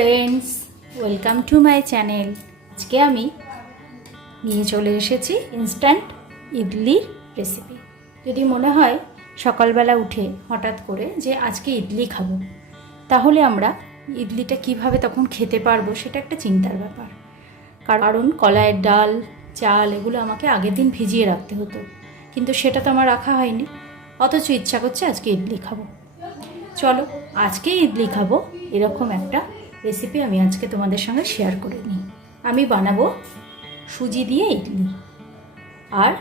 Friends, welcome to my channel. আজকে আমি নিয়ে চলে এসেছি ইনস্ট্যান্ট ইডলির রেসিপি। যদি মনে হয় সকালবেলা উঠে হঠাৎ করে যে আজকে ইডলি খাবো, তাহলে আমরা ইডলিটা কিভাবে তখন খেতে পারবো সেটা একটা চিন্তার ব্যাপার। কারণ কলাইয়ের ডাল, চাল এগুলো আমাকে আগের দিন ভিজিয়ে রাখতে হতো, কিন্তু সেটা তো আমার রাখা হয়নি। অথচ ইচ্ছা করছে আজকে ইডলি খাবো। চলো আজকে ইডলি খাবো এরকম একটা রেসিপি আমি আজকে তোমাদের সঙ্গে শেয়ার করে নিই। আমি বানাবো সুজি দিয়ে ইডলি আর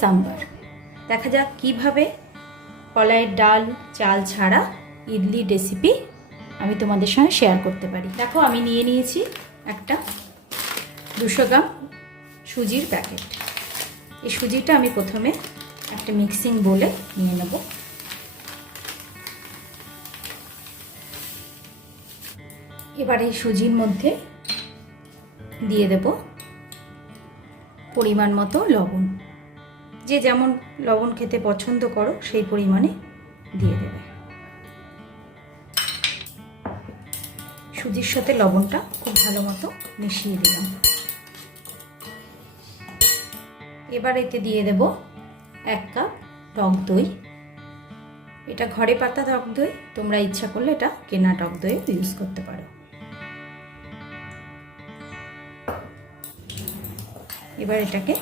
সাম্বার। দেখা যাক কিভাবে কলাইয়ের ডাল, চাল ছাড়া ইডলি রেসিপি আমি তোমাদের সঙ্গে শেয়ার করতে পারি। দেখো, আমি নিয়ে নিয়েছি একটা 200 গ্রাম সুজির প্যাকেট। এই সুজিটা আমি প্রথমে একটা মিক্সিং বোলে নিয়ে নেব। এবার এই সুজির মধ্যে দিয়ে দেব পরিমাণ মতো লবণ। যে যেমন লবণ খেতে পছন্দ করো সেই পরিমাণে দিয়ে দেবে। সুজির সাথে লবণটা খুব ভালো মতো মিশিয়ে দিলাম। এবার এতে দিয়ে দেব 1 কাপ টক দই। এটা ঘরে পাতা টক দই, তোমরা ইচ্ছা করলে এটা কেনা টক দই ইউজ করতে পারো। এবার এটাকে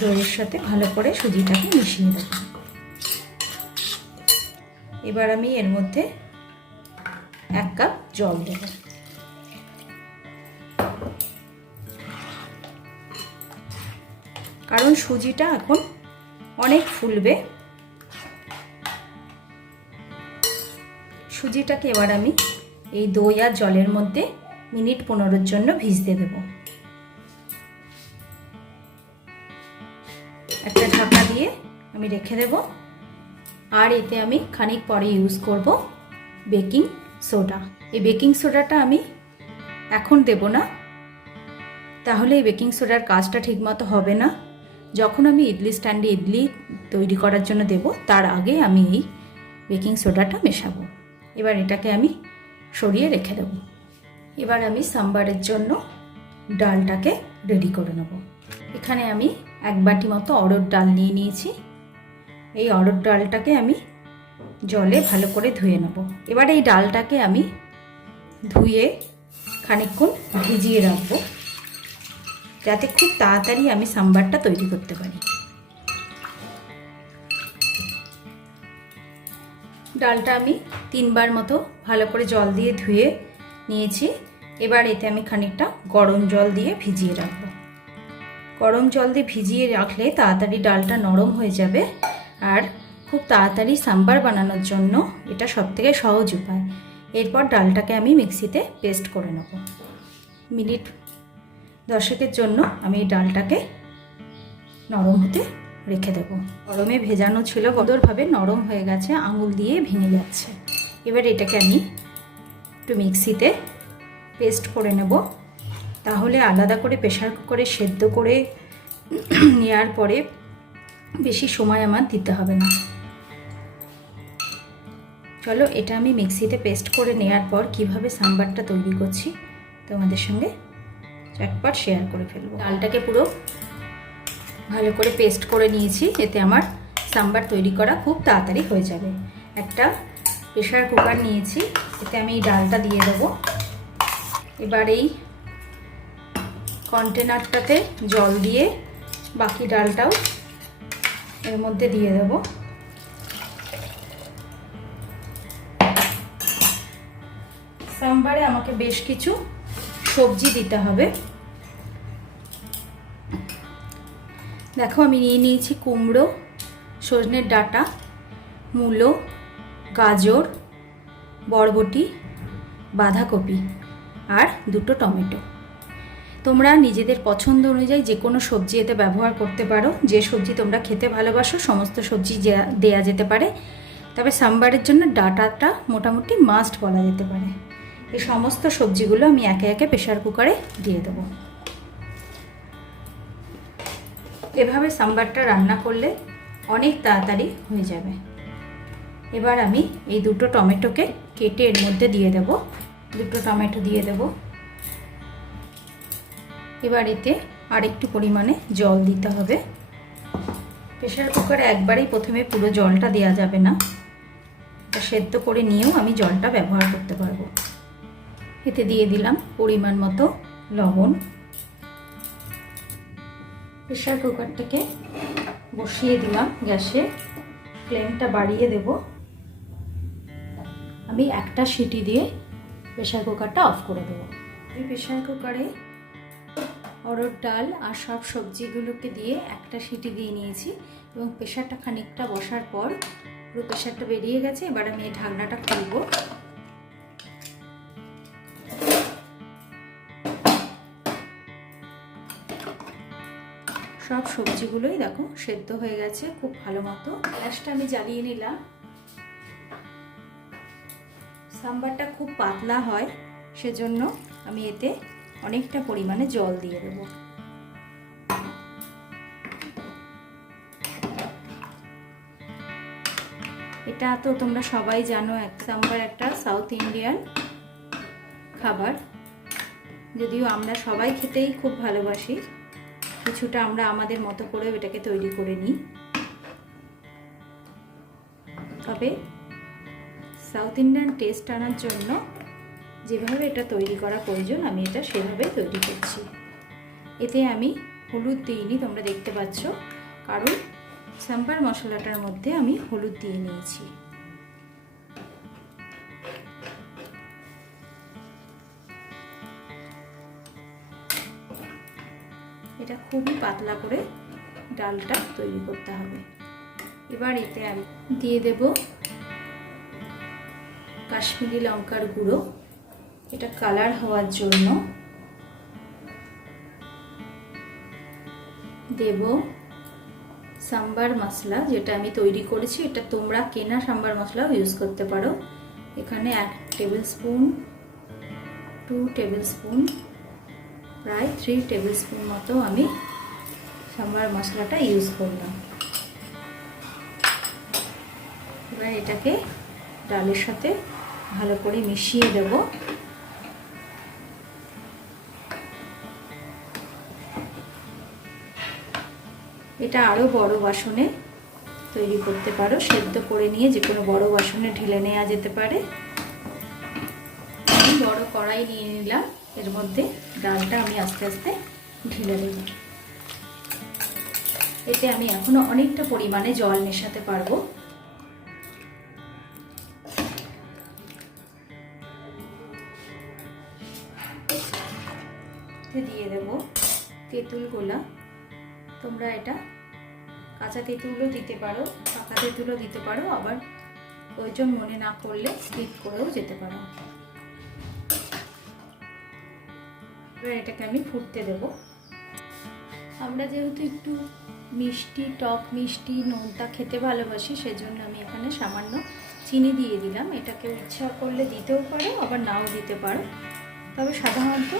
দইয়ের সাথে ভালো করে সুজিটাকে মিশিয়ে দেব। এবার আমি এর মধ্যে 1 কাপ জল দেব। কারণ সুজিটা এখন অনেক ফুলবে। সুজিটাকে এবার আমি এই দই আর জলের মধ্যে মিনিট 15-এর জন্য ভিজতে দেব। একটা ঢাকা দিয়ে আমি রেখে দেব। আর এতে আমি খানিক পরে ইউজ করব বেকিং সোডা। এই বেকিং সোডাটা আমি এখন দেব না, তাহলে এই বেকিং সোডার কাজটা ঠিকমতো হবে না। যখন আমি ইডলি স্ট্যান্ডে ইডলি তৈরি করার জন্য দেব, তার আগে আমি এই বেকিং সোডাটা মেশাবো। এবার এটাকে আমি সরিয়ে রেখে দেব। এবার আমি সাম্বারের জন্য ডালটাকে রেডি করে নেব। এখানে আমি 1 বাটি মতো অড়হর ডাল নিয়ে নিয়েছি। এই অড়হর ডালটাকে আমি জলে ভালো করে ধুয়ে নেব। এবার এই ডালটাকে আমি ধুয়ে খানিকক্ষণ ভিজিয়ে রাখবো, যাতে খুব তাড়াতাড়ি আমি সাম্বারটা তৈরি করতে পারি। ডালটা আমি 3 বার মতো ভালো করে জল দিয়ে ধুয়ে নিয়েছি। এবার এতে আমি খানিকটা গরম জল দিয়ে ভিজিয়ে রাখবো। গরম জল দিয়ে ভিজিয়ে রাখলে তাড়াতাড়ি ডালটা নরম হয়ে যাবে, আর খুব তাড়াতাড়ি সাম্বার বানানোর জন্য এটা সবথেকে সহজ উপায়। এরপর ডালটাকে আমি মিক্সিতে পেস্ট করে নেব। মিনিট 10-এর জন্য আমি এই ডালটাকে নরম হতে রেখে দেব। গরমে ভেজানো ছিল, সুন্দরভাবে নরম হয়ে গেছে, আঙুল দিয়ে ভেঙে যাচ্ছে। এবার এটাকে আমি একটু মিক্সিতে পেস্ট করে নেব। তাহলে আলাদা করে প্রেশার কুকারে সেদ্ধ করে নেওয়ার পরে বেশি সময় আমার দিতে হবে না। চলো এটা আমি মিক্সিতে পেস্ট করে নেওয়ার পর কিভাবে সাম্বারটা তৈরি করছি তোমাদের সঙ্গে চটপট শেয়ার করে ফেলবো। ডালটাকে পুরো ভালো করে পেস্ট করে নিয়েছি, এতে আমার সাম্বার তৈরি করা খুব তাড়াতাড়ি হয়ে যাবে। একটা প্রেশার কুকার নিয়েছি, এতে আমি এই ডালটা দিয়ে দেবো। এবার এই কন্টেনারটাতে জল দিয়ে বাকি ডালটাও এর মধ্যে দিয়ে দেব। সাম্বারে আমাকে বেশ কিছু সবজি দিতে হবে। দেখো, আমি নিয়ে নিয়েছি কুমড়ো, সজনের ডাঁটা, মূলো, গাজর, বরবটি, বাঁধাকপি আর 2টো টমেটো। তোমরা নিজেদের পছন্দ অনুযায়ী যে কোনো সবজি এতে ব্যবহার করতে পারো। যে সবজি তোমরা খেতে ভালোবাসো সমস্ত সবজি দেয়া যেতে পারে, তবে সাম্বারের জন্য ডাঁটাটা মোটামুটি মাস্ট বলা যেতে পারে। এই সমস্ত সবজিগুলো আমি একে একে প্রেশার কুকারে দিয়ে দেবো। এভাবে সাম্বারটা রান্না করলে অনেক তাড়াতাড়ি হয়ে যাবে। এবার আমি এই 2টো টমেটোকে কেটে এর মধ্যে দিয়ে দেব। দুটো টমেটো দিয়ে দেব। এবার এতে আর একটু পরিমাণে জল দিতে হবে। প্রেসার কুকারে একবারেই প্রথমে পুরো জলটা দেওয়া যাবে না, সেদ্ধ করে নিয়েও আমি জলটা ব্যবহার করতে পারবো। এতে দিয়ে দিলাম পরিমাণ মতো লবণ। প্রেসার কুকারটাকে বসিয়ে দিলাম গ্যাসে, ফ্লেমটা বাড়িয়ে দেব। আমি একটা সিটি দিয়ে প্রেসার কুকারটা অফ করে দেবো। আমি প্রেসার কুকারে অরহর ডাল আর সব সবজিগুলোকে দিয়ে একটা সিটি দিয়ে নিয়েছি এবং প্রেসারটা খানিকটা বসার পর পুরো প্রেসারটা বেরিয়ে গেছে। এবার আমি এই ঢাকনাটা খুলব। সব সবজিগুলোই দেখো সেদ্ধ হয়ে গেছে খুব ভালো মতো। গ্যাসটা আমি জ্বালিয়ে নিলাম। সাম্বারটা খুব পাতলা হয়, সেজন্য আমি এতে অনেকটা পরিমাণে জল দিয়ে দেব। এটা তো তোমরা সবাই জানো, সাম্বার একটা সাউথ ইন্ডিয়ান খাবার, যদিও আমরা সবাই খেতেই খুব ভালোবাসি, কিছুটা আমরা আমাদের মতো করে এটাকে তৈরি করে নিই। তবে সাউথ ইন্ডিয়ান টেস্ট আনার জন্য যেভাবে এটা তৈরি করা প্রয়োজন আমি এটা সেভাবে তৈরি করছি। এতে আমি হলুদ দিইনি, তোমরা দেখতে পাচ্ছ, কারণ সাম্বার মশলাটার মধ্যে আমি হলুদ দিয়ে নিয়েছি। এটা খুবই পাতলা করে ডালটা তৈরি করতে হবে। এবার এতে আমি দিয়ে দেব কাশ্মীরি লঙ্কার গুঁড়ো, এটা কালার হওয়ার জন্য। দেব সাম্বার মশলা, যেটা আমি তৈরি করেছি, এটা তোমরা কেনা সাম্বার মশলাও ইউজ করতে পারো। এখানে 1 টেবিল স্পুন, 2 টেবিল স্পুন, প্রায় 3 টেবিল স্পুন মতো আমি সাম্বার মশলাটা ইউজ করলাম। এবার এটাকে ডালের সাথে ভালো করে মিশিয়ে দেব। এটা আরও বড় বাসনে তৈরি করতে পারো, সেদ্ধ করে নিয়ে যে কোনো বড় বাসনে ঢেলে নেওয়া যেতে পারে। আমি বড় কড়াই নিয়ে নিলাম, এর মধ্যে ডালটা আমি আস্তে আস্তে ঢেলে দেব। এতে আমি এখনো অনেকটা পরিমাণে জল মেশাতে পারবো। দিয়ে দেব তেঁতুল গোলা। তোমরা এটা কাঁচা তেঁতুলও দিতে পারো, পাকা তেঁতুলও দিতে পারো, আবার প্রয়োজন মনে না করলে স্কিপ করেও যেতে পারো। এবার এটাকে আমি ফুটতে দেব। আমরা যেহেতু একটু মিষ্টি, টক মিষ্টি, নোনতা খেতে ভালোবাসি, সেজন্য আমি এখানে সামান্য চিনি দিয়ে দিলাম। এটাকে ইচ্ছা করলে দিতেও পারো, আবার নাও দিতে পারো। তবে সাধারণত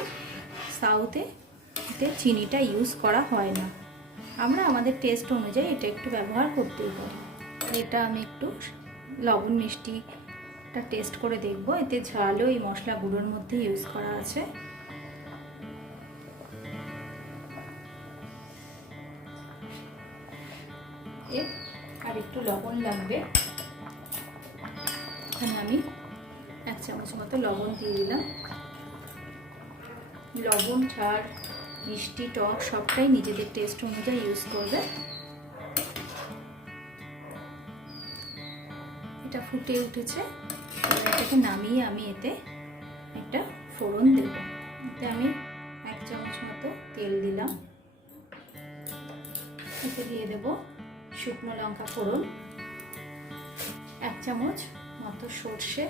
সাউথে চিনিটা ইউজ করা হয় না, আমরা আমাদের টেস্ট অনুযায়ী এটা একটু ব্যবহার করতেই পারি। এটা আমি একটু লবণ মিষ্টিটা টেস্ট করে দেখব। এতে ঝালও এই মশলা গুঁড়োর মধ্যে ইউজ করা আছে। আর একটু লবণ লাগবে, এখানে আমি 1 চামচ মতো লবণ দিয়ে দিলাম। লবণ, ঝাল, মিষ্টি, টক সবটাই নিজেদের টেস্ট অনুযায়ী ইউজ করবে। এটা ফুটে উঠেছে, এটাকে নামিয়ে আমি এতে একটা ফোড়ন দেব। এতে আমি 1 চামচ মতো তেল দিলাম। এতে দিয়ে দেব শুকনো লঙ্কা ফোড়ন, 1 চামচ মতো সর্ষে,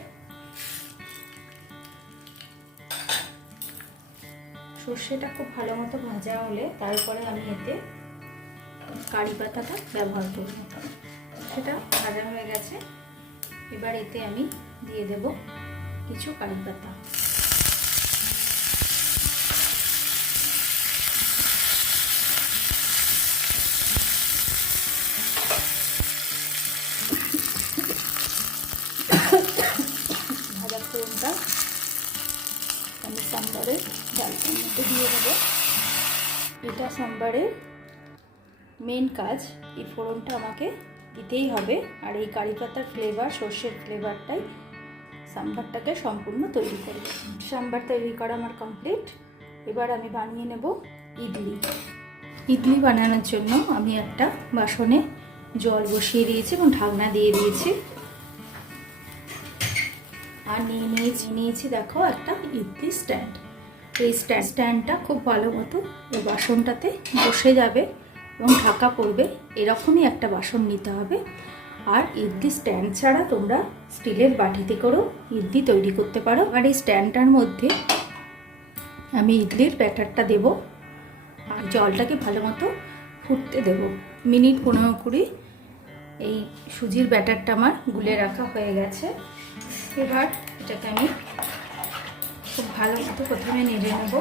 সর্ষেটা খুব ভালো মতো ভাজা হলে তারপরে আমি এতে কারি পাতাটা ব্যবহার করব। সেটা ভাজা হয়ে গেছে, এবার এতে আমি দিয়ে দেব কিছু কারি পাতা। ভাজা ফোড়নটা মধ্যে দিয়ে দেবো। এটা সাম্বারের মেন কাজ, এই ফোড়নটা আমাকে দিতেই হবে। আর এই কারি পাতার ফ্লেভার, সর্ষের ফ্লেভারটাই সাম্বারটাকে সম্পূর্ণ তৈরি করে। সাম্বার তৈরি করা আমার কমপ্লিট। এবার আমি বানিয়ে নেব ইডলি। ইডলি বানানোর জন্য আমি একটা বাসনে জল বসিয়ে দিয়েছি এবং ঢাকনা দিয়ে দিয়েছি। আর নিয়েছি দেখো একটা ইডলি স্ট্যান্ড। এই স্ট্যান্ডটা খুব ভালো মতো এই বাসনটাতে বসে যাবে এবং ঢাকা পড়বে, এরকমই একটা বাসন নিতে হবে। আর ইডলি স্ট্যান্ড ছাড়া তোমরা স্টিলের বাটিতে করেও ইডলি তৈরি করতে পারো। আর এই স্ট্যান্ডটার মধ্যে আমি ইডলির ব্যাটারটা দেব আর জলটাকে ভালো মতো ফুটতে দেব। মিনিট 15-20 এই সুজির ব্যাটারটা আমার গুলে রাখা হয়ে গেছে। এবার এটাকে আমি খুব ভালো মতো প্রথমে নেড়ে নেব।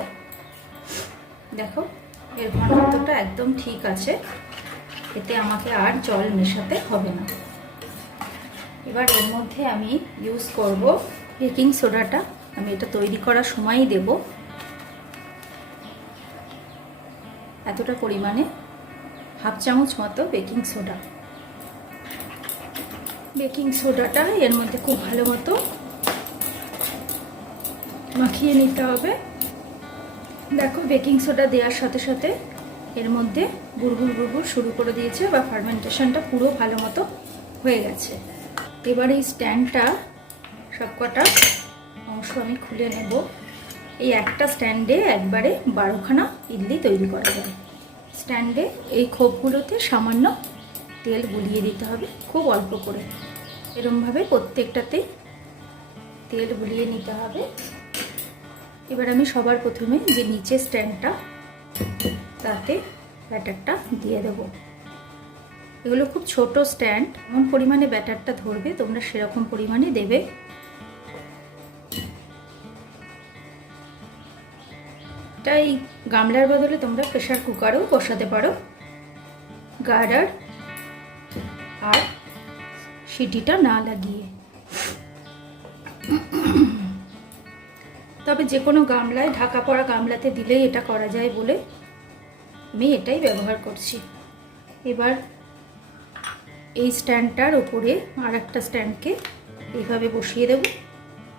দেখো এর ঘনত্বটা একদম ঠিক আছে, এতে আমাকে আর জল মেশাতে হবে না। এবার এর মধ্যে আমি ইউজ করব বেকিং সোডাটা। আমি এটা তৈরি করার সময়ই দেব। এতটা পরিমাণে হাফ চামচ মতো বেকিং সোডা। বেকিং সোডাটা এর মধ্যে খুব ভালো মতো মাখিয়ে নিতে হবে। দেখো বেকিং সোডা দেওয়ার সাথে সাথে এর মধ্যে বুড়বুড় শুরু করে দিয়েছে বা ফার্মেন্টেশনটা পুরো ভালো মতো হয়ে গেছে। এবার এই স্ট্যান্ডটা সবকটা অংশ আমি খুলে নেব। এই একটা স্ট্যান্ডে একবারে 12খানা ইডলি তৈরি করা যায়। স্ট্যান্ডে এই খোপগুলোতে সামান্য তেল বুলিয়ে দিতে হবে, খুব অল্প করে। এরমভাবে প্রত্যেকটাতে তেল বুলিয়ে নিতে হবে। এবার আমি সবার প্রথমে যে নিচে স্ট্যান্ডটা তাতে ব্যাটারটা দিয়ে দেব। এগুলো খুব ছোট স্ট্যান্ড, এমন পরিমাণে ব্যাটারটা ধরবে তোমরা সেরকম পরিমাণে দেবে। তাই গামলার বদলে তোমরা প্রেসার কুকারও বসাতে পারো। গার্ডার আর সিটিটা না লাগিয়ে। তবে যে কোনো গামলায়, ঢাকা পড়া গামলাতে দিলেই এটা করা যায় বলে আমি এটাই ব্যবহার করছি। এবার এই স্ট্যান্ডটার ওপরে আর একটা স্ট্যান্ডকে এইভাবে বসিয়ে দেব।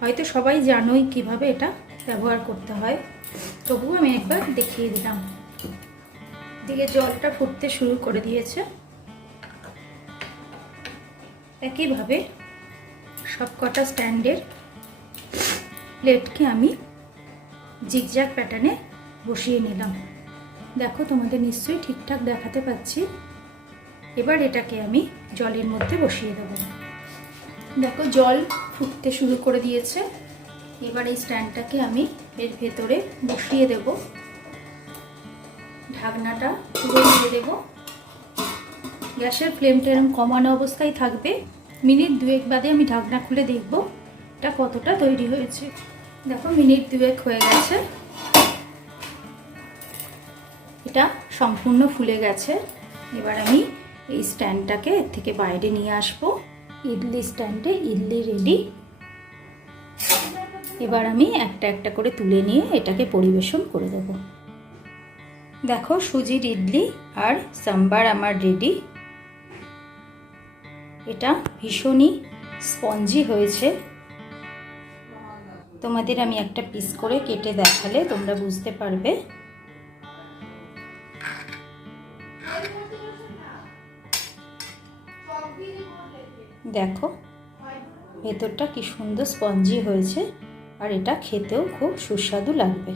হয়তো সবাই জানোই কিভাবে এটা ব্যবহার করতে হয়, তবুও আমি একবার দেখিয়ে দিলাম। দিকে জলটা ফুটতে শুরু করে দিয়েছে। একইভাবে সবকটা স্ট্যান্ডের প্লেটকে আমি জিগজ্যাগ প্যাটার্নে বসিয়ে নিলাম। দেখো তোমাদের নিশ্চয়ই ঠিকঠাক দেখাতে পাচ্ছি। এবার এটাকে আমি জলের মধ্যে বসিয়ে দেব। দেখো জল ফুটতে শুরু করে দিয়েছে। এবার এই স্ট্যান্ডটাকে আমি এর ভেতরে বসিয়ে দেব। ঢাকনাটা পুরো দিয়ে দেব। গ্যাসের ফ্লেমটা এরকম কমানো অবস্থায় থাকবে। মিনিট 2 বাদে আমি ঢাকনা খুলে দেখব এটা কতটা তৈরি হয়েছে। দেখো মিনিট 2 হয়ে গেছে, এটা সম্পূর্ণ ফুলে গেছে। এবার আমি এই স্ট্যান্ডটাকে এর থেকে বাইরে নিয়ে আসবো। ইডলি স্ট্যান্ডে ইডলি রেডি। এবার আমি একটা একটা করে তুলে নিয়ে এটাকে পরিবেশন করে দেব। দেখো সুজির ইডলি আর সাম্বার আমার রেডি। এটা ভীষণই স্পঞ্জি হয়েছে। তোমাদের আমি একটা পিস করে কেটে দেখালে তোমরা বুঝতে পারবে। দেখো ভেতরটা কি সুন্দর স্পঞ্জি হয়েছে, আর এটা খেতেও খুব সুস্বাদু লাগবে।